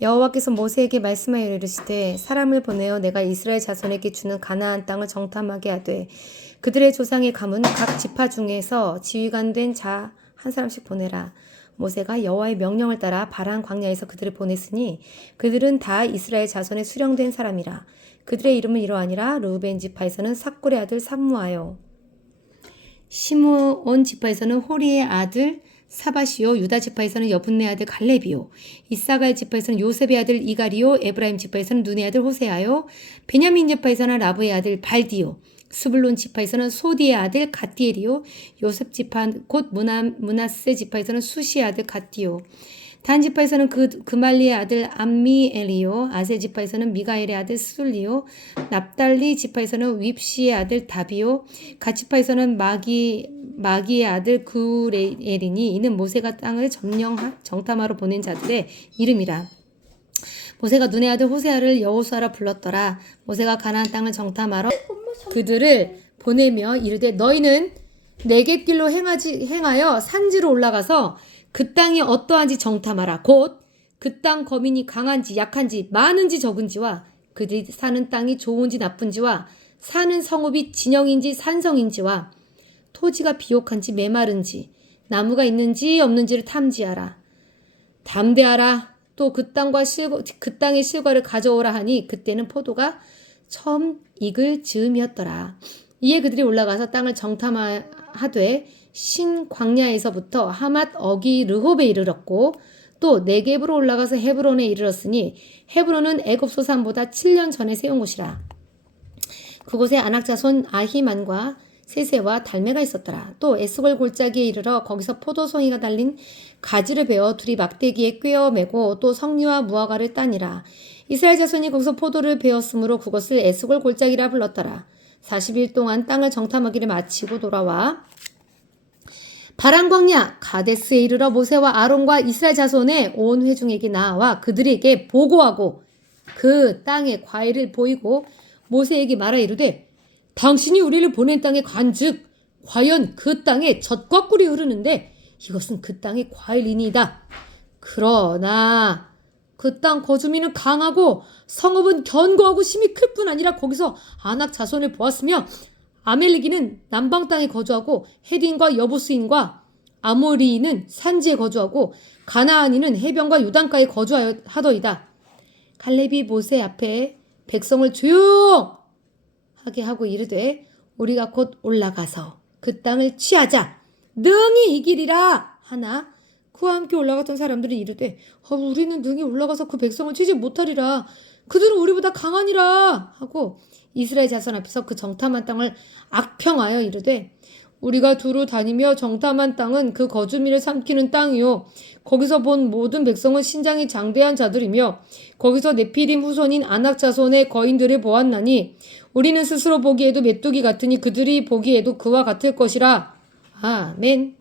여호와께서 모세에게 말씀하여 이르시되 사람을 보내어 내가 이스라엘 자손에게 주는 가나안 땅을 정탐하게 하되 그들의 조상의 가문 각 지파 중에서 지휘관 된 자 한 사람씩 보내라. 모세가 여호와의 명령을 따라 바란 광야에서 그들을 보냈으니 그들은 다 이스라엘 자손의 수령된 사람이라. 그들의 이름은 이러하니라 르우벤 지파에서는 삭골의 아들 삼무하요. 시므온 지파에서는 호리의 아들 사바시오, 유다 지파에서는 여분네 아들 갈렙이요, 이사갈 지파에서는 요셉의 아들 이가리요, 에브라임 지파에서는 눈의 아들 호세아요, 베냐민 지파에서는 라브의 아들 발디요, 스불론 지파에서는 소디의 아들 갓디엘이요, 요셉 지파 곧 무나, 무나세 지파에서는 수시의 아들 갓디요, 단 지파에서는 그 그말리의 아들 암미엘이요, 아세 지파에서는 미가엘의 아들 술리요, 납달리 지파에서는 윕시의 아들 다비요, 갓 지파에서는 마기 마기의 아들 구레엘이니 이는 모세가 땅을 점령 정탐하러 보낸 자들의 이름이라. 모세가 눈의 아들 호세아를 여호수아라 불렀더라. 모세가 가나안 땅을 정탐하러 그들을 보내며 이르되 너희는 내갯길로 행하지 행하여 산지로 올라가서 그 땅이 어떠한지 정탐하라. 곧 그 땅 거민이 강한지 약한지 많은지 적은지와 그들이 사는 땅이 좋은지 나쁜지와 사는 성읍이 진영인지 산성인지와 토지가 비옥한지 메마른지 나무가 있는지 없는지를 탐지하라. 담대하라. 또 그 땅과 실과, 그 땅의 실과를 가져오라 하니 그때는 포도가 처음 익을 즈음이었더라. 이에 그들이 올라가서 땅을 정탐하되 신 광야에서부터 하맛 어기 르홉에 이르렀고 또 네겝으로 올라가서 헤브론에 이르렀으니 헤브론은 애굽 소산보다 7년 전에 세운 곳이라. 그곳에 아낙자손 아히만과 세세와 달매가 있었더라. 또 에스골 골짜기에 이르러 거기서 포도송이가 달린 가지를 베어 둘이 막대기에 꿰어 매고 또 성리와 무화과를 따니라. 이스라엘 자손이 거기서 포도를 베었으므로 그것을 에스골 골짜기라 불렀더라. 40일 동안 땅을 정탐하기를 마치고 돌아와 바람 광야 가데스에 이르러 모세와 아론과 이스라엘 자손의 온 회중에게 나와 그들에게 보고하고 그 땅의 과일을 보이고 모세에게 말하 이르되 당신이 우리를 보낸 땅에 간즉 과연 그 땅에 젖과 꿀이 흐르는데 이것은 그 땅의 과일이니이다. 그러나 그 땅 거주민은 강하고 성읍은 견고하고 심이 클 뿐 아니라 거기서 아낙 자손을 보았으며 아멜리기는 남방 땅에 거주하고 헤딘과 여부스인과 아모리인은 산지에 거주하고 가나안인은 해변과 요단가에 거주하더이다. 갈렙이 모세 앞에 백성을 조용 하게 하고 이르되 우리가 곧 올라가서 그 땅을 취하자. 능히 이기리라 하나 그와 함께 올라갔던 사람들이 이르되 어, 우리는 능히 올라가서 그 백성을 치지 못하리라. 그들은 우리보다 강하니라 하고 이스라엘 자손 앞에서 그 정탐한 땅을 악평하여 이르되 우리가 두루 다니며 정탐한 땅은 그 거주민을 삼키는 땅이요. 거기서 본 모든 백성은 신장이 장대한 자들이며 거기서 네피림 후손인 아낙 자손의 거인들을 보았나니 우리는 스스로 보기에도 메뚜기 같으니 그들이 보기에도 그와 같을 것이라. 아멘